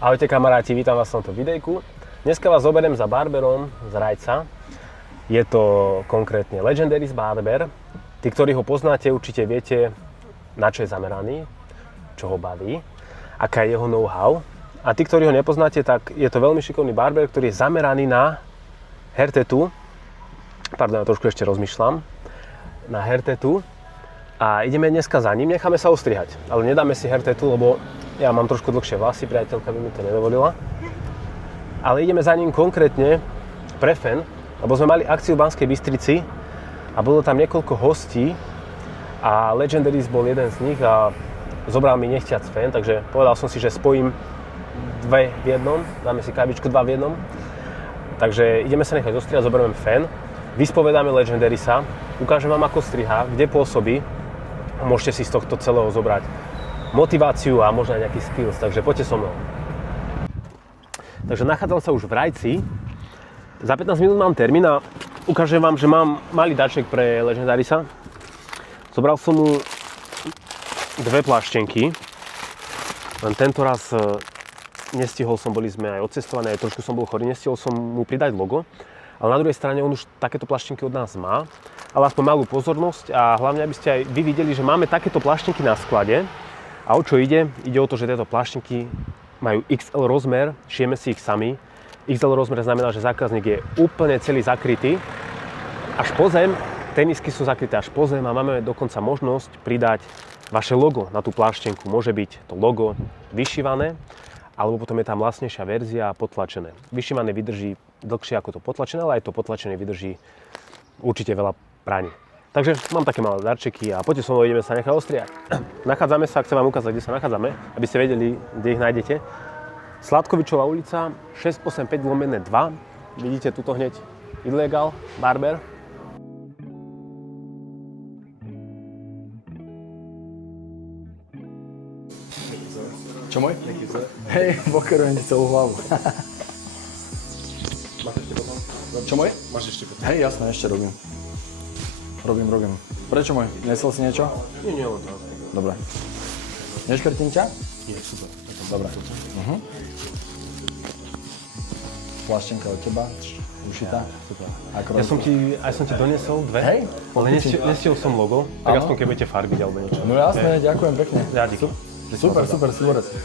Ahojte kamaráti, vítam vás v tomto videjku. Dneska vás zoberiem za barberom z Rajca. Je to konkrétne Legendaries Barber. Tí, ktorí ho poznáte, určite viete, na čo je zameraný, čo ho baví, aká je jeho know-how. A tí, ktorí ho nepoznáte, tak je to veľmi šikovný barber, ktorý je zameraný na hair tattoo. Pardon, ja trošku ešte rozmýšľam. Na hair tattoo. A ideme dneska za ním, necháme sa ostrihať. Ale nedáme si hair tattoo, lebo ja mám trošku dlhšie vlasy, priateľka by mi to nedovolila. Ale ideme za ním konkrétne pre fen, lebo sme mali akciu v Banskej Bystrici a bolo tam niekoľko hostí a Legendaries bol jeden z nich a zobral mi nechťac fen, takže povedal som si, že spojím dve v jednom, dáme si kávičku dva v jednom. Takže ideme sa nechať ostrihať, zoberieme fen, vyspovedáme Legendariesa, ukážem vám ako striha, kde pôsobí, môžete si z tohto celého zobrať motiváciu a možno aj nejaký skills, takže poďte so mnou. Takže nachádzam sa už v Rajci. Za 15 minút mám termín a ukážem vám, že mám malý darček pre Legendariesa. Zobral som mu dve pláštenky, len tento raz nestihol som, boli sme aj odcestovaní, aj trošku som bol chorý, nestihol som mu pridať logo, ale na druhej strane on už takéto pláštenky od nás má, ale aspoň malú pozornosť a hlavne, aby ste aj vy videli, že máme takéto pláštenky na sklade. A o čo ide? Ide o to, že tieto pláštenky majú XL rozmer, šijeme si ich sami. XL rozmer znamená, že zákazník je úplne celý zakrytý. Až po zem, tenisky sú zakryté až po zem a máme dokonca možnosť pridať vaše logo na tú pláštenku. Môže byť to logo vyšívané, alebo potom je tam lacnejšia verzia potlačené. Vyšívané vydrží dlhšie ako to potlačené, ale aj to potlačené vydrží určite veľa praní. Takže mám také malé darčeky a poďte so mnou, ideme sa nechať ostriať. Nachádzame sa, chcem vám ukázať, kde sa nachádzame, aby ste vedeli, kde ich nájdete. Sladkovičová ulica, 685/2. Vidíte tuto hneď Illegal Barber. Čo môj? Hej, bokerujem ti celú hlavu. Máš ešte potom? Čo môj? Máš ešte potom. Hej, jasné, ešte robím. Robím. Prečo môj? Nesol si niečo? Nie, len to. Dobre. Neškrtím ťa? Nie, super. Dobre. Pláštenka od teba, ušitá. Super. Akorát... Ja som ti donesol dve, Hej, ale nestiel som logo, tak Áno. aspoň keď budete farbiť alebo niečo. No jasné, ďakujem pekne. Ja, díky. Super.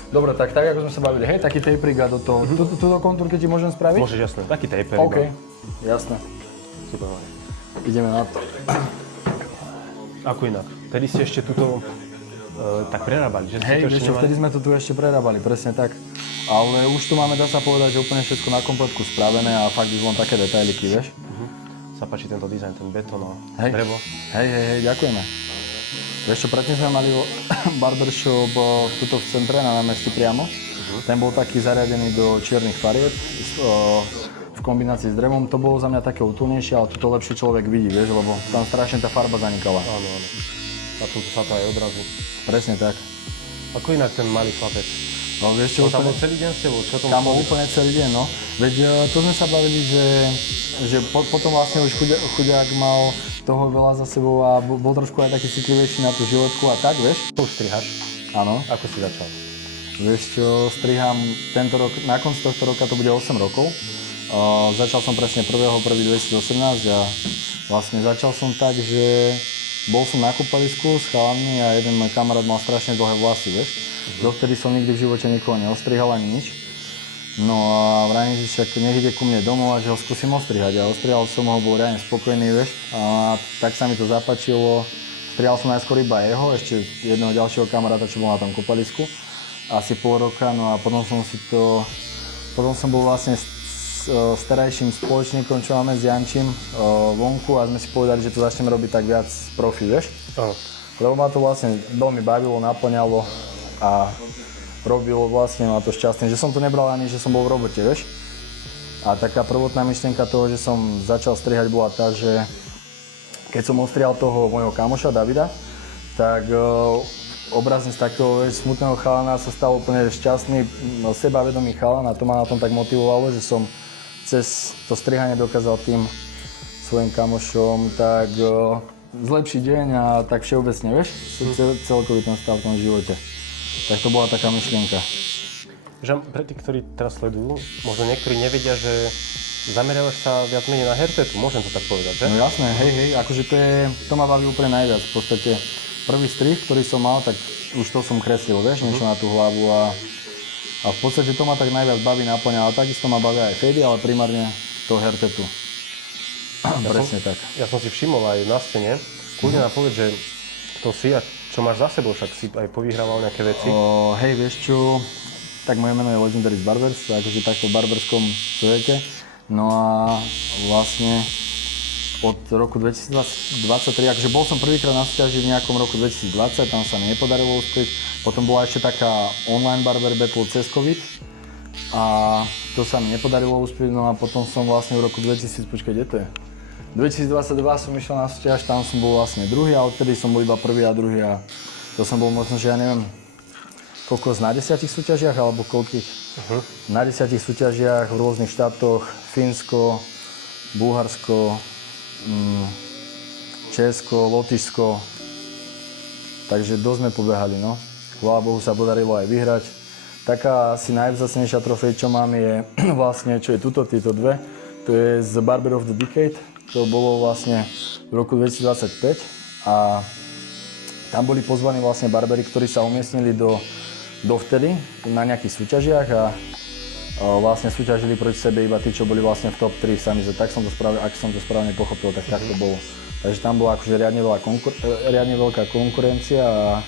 Dobre, tak ako sme sa bavili, hej, taký taperik a do toho. Túto kontúrky ti môžem spraviť? Môžeš, jasné. Taký taper. OK, jasné. Super. Ideme na to. Ako inak? Tedy ste ešte tuto tak prerábali, že? Hej, vieš čo, vtedy sme to tu ešte prerábali, presne tak. Ale už tu máme, dá sa povedať, že úplne všetko na kompletku spravené a fakt už len také detailiky, vieš? Sa páči tento dizajn, ten betón a Hej. drevo. Hej, ďakujeme. Vieš čo, predtým sme mali barbershop tuto v centre, na námestí priamo. Ten bol taký zariadený do čiernych farieb v kombinácii s drevom. To bolo za mňa také útulnejšie, ale tu to lepšie človek vidí, vieš, lebo tam strašne tá farba zanikala. Áno. Na tomto sa to aj odrazí. Presne tak. Ako inak ten malý chlapec? No vieš čo, To tam úplne... bol celý deň s tebou, čo tomu Kamo, chodí? úplne celý deň, no. Veď to sme sa bavili, že potom vlastne už chudiak mal toho veľa za sebou a bol trošku aj taký citlivejší na tú životku a tak, vieš? Už strihaš? Áno. Ako si začal? Vieš čo, striham tento rok, na konci tohto roka to bude 8 rokov. Začal som presne 1.1.2018 a vlastne začal som tak, že bol som na kúpalisku s chalami a jeden môj kamarát mal strašne dlhé vlasy, vieš. Dovtedy som nikdy v živote nikoho neostrihal ani nič. No a vrajím, že však nech ide ku mne domov a že ho skúsim ostrihať. A ostrihal som ho, bol reálne spokojný, vieš. A tak sa mi to zapáčilo. Strihal som najskôr iba jeho, ešte jedného ďalšieho kamaráta, čo bol na tom kúpalisku. Asi pol roka, no a potom som bol vlastne s terajším spoločníkom, čo máme s Jančím vonku a sme si povedali, že to začneme robiť tak viac profi, vieš. Lebo ma to vlastne veľmi bavilo, naplňalo a robilo vlastne ma to šťastný, že som to nebral ani, že som bol v robote, vieš. A taká prvotná myšlienka toho, že som začal strihať, bola tá, že keď som ostrihal toho môjho kamoša Davida, tak obrazne z takého smutného chalana sa stal úplne šťastný, sebavedomý chalan a to ma na tom tak motivovalo, že som cez to strihanie dokázal tým svojim kamošom tak zlepšiť deň a tak všeobecne, vieš, celkový ten stav v tom živote. Tak to bola taká myšlienka. Že pre tých, ktorí teraz sledujú, možno niektorí nevedia, že zameriavaš sa viac menej na hertetu, môžem to tak povedať, že? No jasné, hej, akože to ma baví úplne najviac. V podstate prvý strih, ktorý som mal, tak už to som kreslil, vieš, niečo na tú hlavu a v podstate to ma tak najviac baví, naplňa, ale takisto ma bavia aj fady, ale primárne to hertetu. Presne tak. Ja som si všimol aj na stene, kľudne nám povedz, že to si a čo máš za sebou, však si aj povyhrával nejaké veci. Hej, vieš čo, tak moje meno je Legendary Barbers, akože takto v barberskom svete. No a vlastne od roku 2023, akože bol som prvýkrát na súťaži v nejakom roku 2020, tam sa mi nepodarilo uspieť. Potom bola ešte taká online barber battle cez COVID a to sa mi nepodarilo uspieť, no a potom som vlastne v roku 2000, počkaj, kde to je? 2022 som išiel na súťaž, tam som bol vlastne druhý a odtedy som bol iba prvý a druhý a to som bol možno, že ja neviem, koľko na 10 súťažiach alebo koľkých? Na 10 súťažiach v rôznych štátoch, Fínsko, Bulharsko, Česko, Lotyšsko, takže dosť sme pobehali, no. Chvála Bohu sa podarilo aj vyhrať. Taká asi najvzácnejšia trofej, čo mám je vlastne, čo je tuto, tieto dve, to je z Barber of the Decade. To bolo vlastne v roku 2025 a tam boli pozvaní vlastne barberi, ktorí sa umiestnili dovtedy na nejakých súťažiach a vlastne súťažili proti sebe iba tí, čo boli vlastne v top 3 sami, že tak som to správne, ak som to správne pochopil, tak to bolo. Takže tam bola akože riadne veľká konkurencia a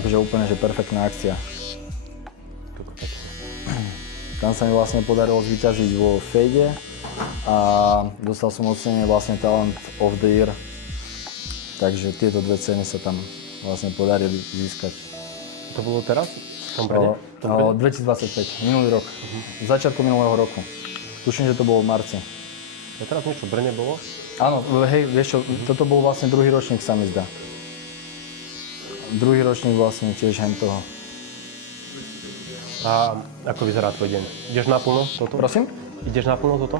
akože úplne, že perfektná akcia. Tam sa mi vlastne podarilo zvíťaziť vo fejde a dostal som ocenenie vlastne Talent of the Year. Takže tieto dve ceny sa tam vlastne podarili získať. To bolo teraz? V tom prede? 2025, minulý rok. V začiatku minulého roku. Tuším, že to bolo v marci. A teraz niečo v Brne bolo? Áno, hej, vieš čo, toto bol vlastne druhý ročník, sa mi zdá. Druhý ročník vlastne tiež hen toho. A ako vyzerá tvoj deň? Ideš naplno toto? Prosím? Ideš naplno toto?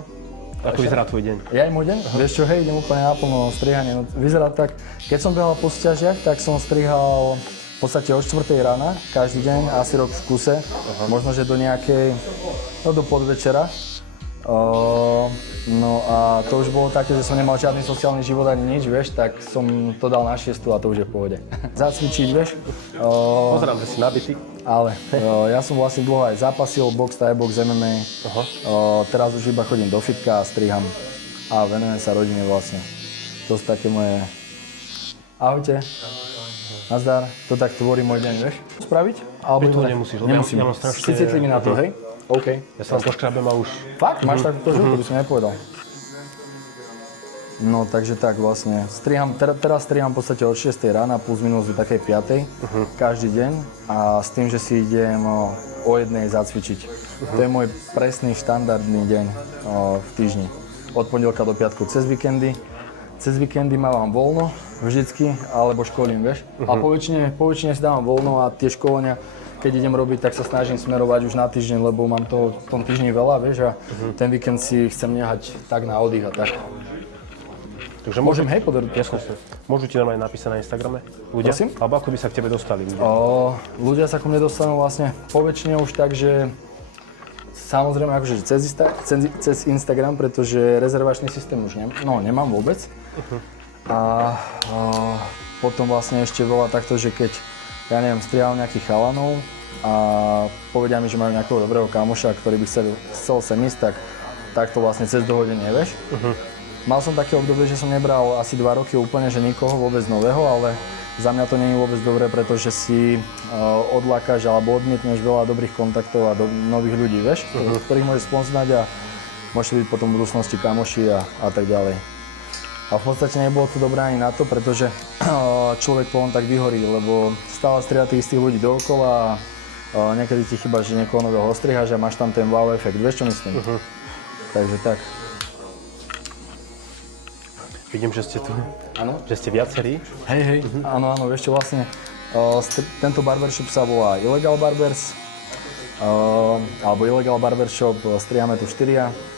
Ako vyzerá tvoj deň? Ja aj môj deň? Vieš čo, hej, idem úplne naplno strihanie. No, vyzerá tak, keď som behal po súťažiach, tak som strihal v podstate od 4 rána, každý deň, asi rok v kuse. Možno, že do nejakej, no do podvečera. No a to už bolo také, že som nemal žiadny sociálny život ani nič, vieš, tak som to dal na 6 a to už je v pohode. Zacvičiť, vieš. Pozerám, že si nabitý. Ale ja som vlastne dlho aj zápasil, box, thai box, MMA. Teraz už iba chodím do fitka a striham a venujem sa rodine vlastne. To sú také moje... Ahojte. Nazdar. To tak tvorí môj deň, vieš? Spraviť? Alebo to nemusíš, lebo nemusím. ja mám strašne... Si citlivý na to, hej? OK. Ja sa poškrabem a už... Fakt? Máš takúto žilku, by som nepovedal. No takže tak vlastne, teraz striham v podstate od 6 rána plus minus do takej 5, každý deň a s tým, že si idem o 1 zacvičiť. To je môj presný štandardný deň v týždni. Od pondelka do piatku cez víkendy. Cez víkendy mávam voľno vždycky, alebo školím, vieš. A po väčšine si dávam voľno a tie školenia, keď idem robiť, tak sa snažím smerovať už na týždeň, lebo mám toho v tom týždni veľa, vieš, a ten víkend si chcem nehať tak na oddych a tak. Takže Môžem, hej, podariť? Jasne. Môžu ti normálne napísať na Instagrame ľudia? Prosím? Alebo ako by sa k tebe dostali ľudia? Ľudia sa ku mne dostanú vlastne poväčšine už tak, že samozrejme akože cez Instagram, pretože rezervačný systém už nemám vôbec. A potom vlastne ešte veľa takto, že keď, ja neviem, striham nejakých chalanov a povedia mi, že majú nejakého dobrého kamoša, ktorý by chcel sem ísť, tak to vlastne cez dohodenie, vieš. Mal som také obdobie, že som nebral asi 2 roky úplne, že nikoho vôbec nového, ale za mňa to nie je vôbec dobré, pretože si odlákaš alebo odmietneš veľa dobrých kontaktov a nových ľudí, vieš, ktorých môžeš spoznať a môžete byť potom v budúcnosti kamoši a tak ďalej. A v podstate nebolo to dobré ani na to, pretože človek potom tak vyhorí, lebo stále strieľa tých istých ľudí dookola a niekedy ti chýba, že niekoho nového ostriháš a máš tam ten wow efekt, vieš čo myslím? Takže tak. Vidím, že ste tu. Áno. Že ste viacerí. Hej, áno, vieš čo, vlastne tento barbershop sa volá Illegal Barbers, alebo Illegal Barbershop, strihame tu 4.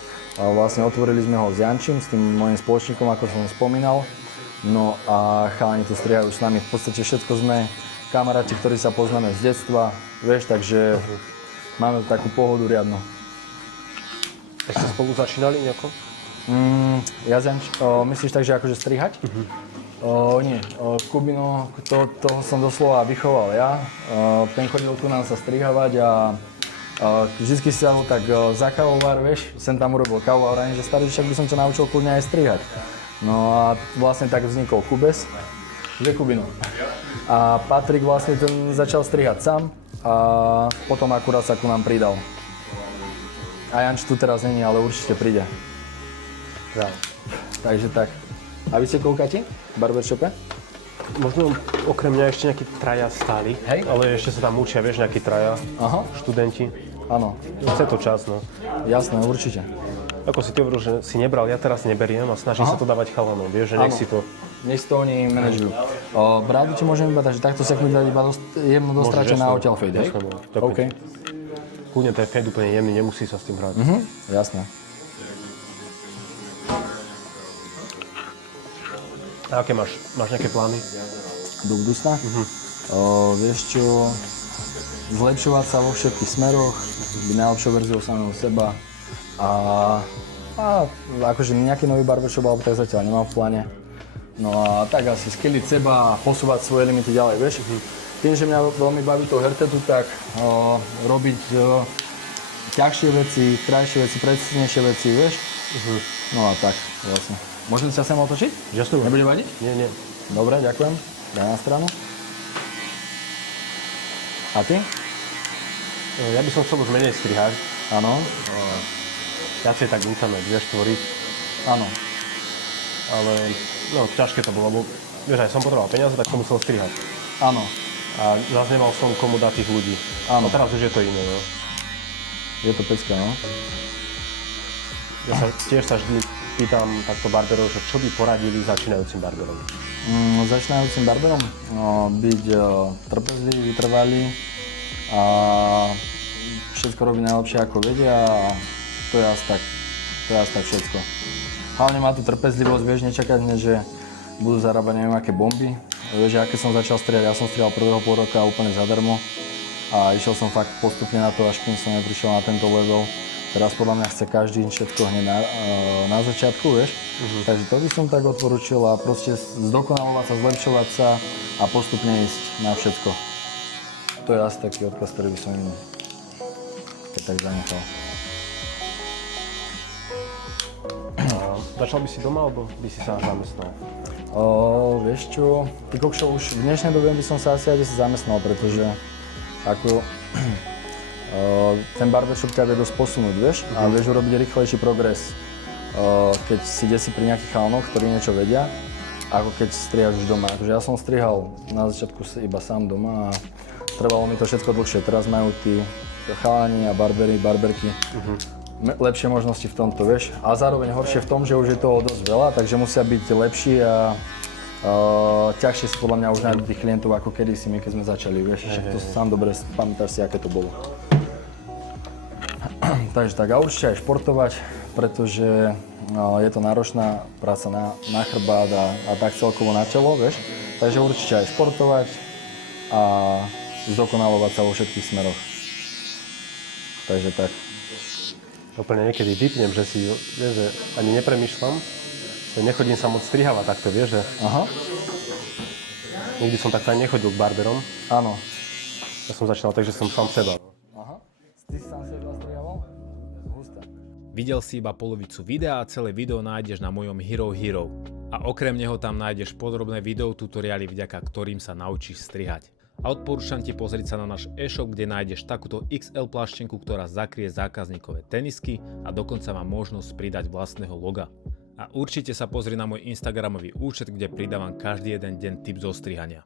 Vlastne otvorili sme ho s Jančím, s tým mojím spoločníkom, ako som spomínal. No a chalani tu strihajú s nami, v podstate všetko sme kamaráti, ktorí sa poznáme z detstva, vieš, takže máme takú pohodu riadnu. Ste spolu začínali nejako? Myslíš tak, že akože strihať? Nie. Kubino, toho som doslova vychoval ja. Ten chodil ku nám sa strihávať a vždycky si ho tak za kávovár, vieš, sem tam urobil kávu a vrajím, že starý, však by som ťa naučil kľudne aj strihať. No a vlastne tak vznikol Kubes, že Kubino. A Patrik vlastne ten začal strihať sám a potom akurát sa ku nám pridal. A Janč tu teraz není, ale určite príde. Ja. Takže tak. A vy ste koľkati v barbershope? Možno okrem mňa ešte nejakí traja stáli, Hej. ale ešte sa tam učia, vieš, nejakí traja študenti. Áno. Chce to čas, no. Jasné, určite. Ako si ty hovoril, že si nebral, ja teraz neberiem a snažím sa to dávať chalanom, vieš, že nech si to... Nech si to oni manažujú. Brádu ti môžem iba dať, že takto sa mi dať iba jemno dostračené na odtiaľ fade, hej? OK. Kľudne ten fade úplne jemný, nemusí sa s tým hrať. Jasné. A aké máš nejaké plány? Do budúcna? Vieš čo, zlepšovať sa vo všetkých smeroch, byť najlepšou verziou samého seba a akože nejaký nový barbershop alebo tak zatiaľ nemám v pláne. No a tak asi skilliť seba a posúvať svoje limity ďalej, vieš. Tým, že mňa veľmi baví to hertetu, tak robiť ťažšie veci, krajšie veci, precíznejšie veci, vieš. No a tak, vlastne. Môžem sa sem otočiť? Jasne. Nebude vadiť? Nie. Dobre, ďakujem. Daj na stranu. A ty? Ja by som chcel už menej strihať. Áno. Viacej tak internet, vieš, tvoriť. Áno. Ale no, ťažké to bolo, lebo vieš, aj som potreboval peniaze, tak som musel strihať. Áno. A zase nemal som komu dať tých ľudí. Áno. A teraz už je to iné, no. Je to pecka, no. Ja sa tiež vždy pýtam takto barberov, že čo by poradili začínajúcim barberom? Začínajúcim barberom? Byť trpezlivý, vytrvalý a všetko robiť najlepšie ako vedia a to je asi tak všetko. Hlavne má tu trpezlivosť, vieš, nečakať hneď, že budú zarábať neviem aké bomby. Vieš, aké som začal strihať, ja som strihal prvého pol roka úplne zadarmo a išiel som fakt postupne na to, až kým som neprišiel na tento level. Teraz podľa mňa chce každý všetko hneď na začiatku, vieš. Takže to by som tak odporučil a proste zdokonalovať sa, zlepšovať sa a postupne ísť na všetko. To je asi taký odkaz, ktorý by som im keď tak zanechal. Začal by si doma, alebo by si sa zamestnal? Vieš čo, ty kokšo, už v dnešnej dobe by som sa asi aj zamestnal, pretože ako ten barbershop ťa vie dosť posunúť, vieš, a vieš urobiť rýchlejší progres, keď si desi pri nejakých chalanoch, ktorí niečo vedia, ako keď strihaš už doma. Akože ja som strihal na začiatku iba sám doma a trvalo mi to všetko dlhšie. Teraz majú tí chalani a barberky lepšie možnosti v tomto, vieš. A zároveň horšie v tom, že už je toho dosť veľa, takže musia byť lepší a ťažšie si podľa mňa už nájdu tých klientov ako kedysi my, keď sme začali, vieš. To sám dobre pamätáš si, aké to bolo. Takže tak, a určite aj športovať, pretože je to náročná práca na chrbát a tak celkovo na telo, vieš. Takže určite aj športovať a zdokonalovať sa vo všetkých smeroch. Takže tak. Úplne niekedy vypnem, že si, vieš, že ani nepremýšľam, že nechodím sa moc strihávať takto, vieš, že... Aha. Nikdy som takto ani nechodil k barberom. Áno. Ja som začínal tak, že som sám seba. Aha. Ty si sám seba strihával? Husté. Videl si iba polovicu videa a celé video nájdeš na mojom Hero. A okrem neho tam nájdeš podrobné videotutoriály, vďaka ktorým sa naučíš strihať. A odporúčam ti pozrieť sa na náš e-shop, kde nájdeš takúto XL pláštenku, ktorá zakrie zákazníkové tenisky a dokonca má možnosť pridať vlastného loga. A určite sa pozri na môj Instagramový účet, kde pridávam každý jeden deň tip zo strihania.